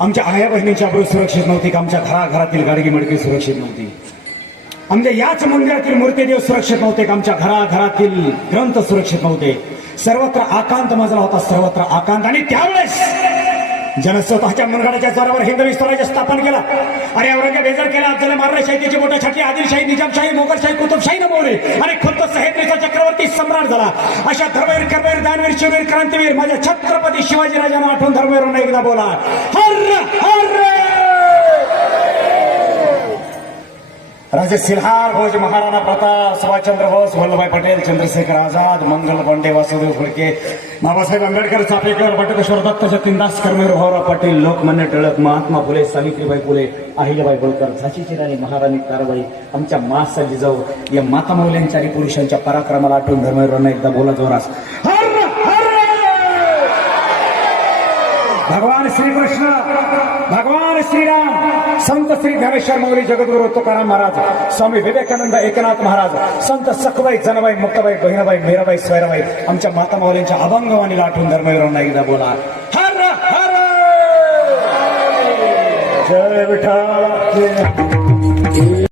आमच्या आया बहिणींची अब्रू सुरक्षित नव्हती का? आमच्या घराघरातील गाडगी मडकी सुरक्षित नव्हती? आमच्या याच मंदिरातील मूर्तीदेव सुरक्षित नव्हते का? आमच्या घराघरातील ग्रंथ सुरक्षित नव्हते? सर्वत्र आकांत माजला होता, सर्वत्र आकांत. आणि त्यावेळेस ज्यानं स्वतःच्या मुनगाडाच्या जोरावर हिंदवी स्वराज्य स्थापन केला. अरे औरंगजेब बेजार केला, अफजल मारले, शाहीची मोठा छाटी, आदिलशाही, निजामशाही, मोगलशाही, कुतुबशाही नमवले आणि खुद्द सह्याद्रीचा चक्रवर्ती सम्राट झाला. अशा धर्मवीर, कर्मवीर, दानवीर, शिववीर, क्रांतीवीर माझ्या छत्रपती शिवाजी राजांना आठवून धर्मवीरांना एकदा बोला, हर हर. राजे सिल्हार भोज, महाराणा प्रताप, सुभाषचंद्र बोस, वल्लभभाई पटेल, चंद्रशेखर आझाद, मंगल पांडे, वासुदेव फडके, बाबासाहेब आंबेडकर, चापेकर, बटकेश्वर दत्त, जतीनदास, कर्मवीर भाऊराव पाटील, लोकमान्य टिळक, महात्मा फुले, सावित्रीबाई फुले, अहिल्याबाई होळकर, झाशीची राणी महाराणी ताराबाई, आमच्या मासा जिजाऊ या माता मौल्यांच्या आणि पुरुषांच्या पराक्रमाला आठवून धर्मवीरांना एकदा बोला जोरास, हर हर. भगवान श्रीकृष्ण, भगवान श्रीराम, संत श्री ज्ञानेश्वर माऊली, जगद्गुरु तुकाराम महाराज, स्वामी विवेकानंद, एकनाथ महाराज, संत सखबाई, जनाबाई, मुक्ताबाई, बहिणाबाई, मीराबाई, स्वैराबाई, आमच्या माता माऊलींच्या अभंगवाणीला आठवून धर्मवीरांना एकदा बोला, हर हर. जय विठ्ठल.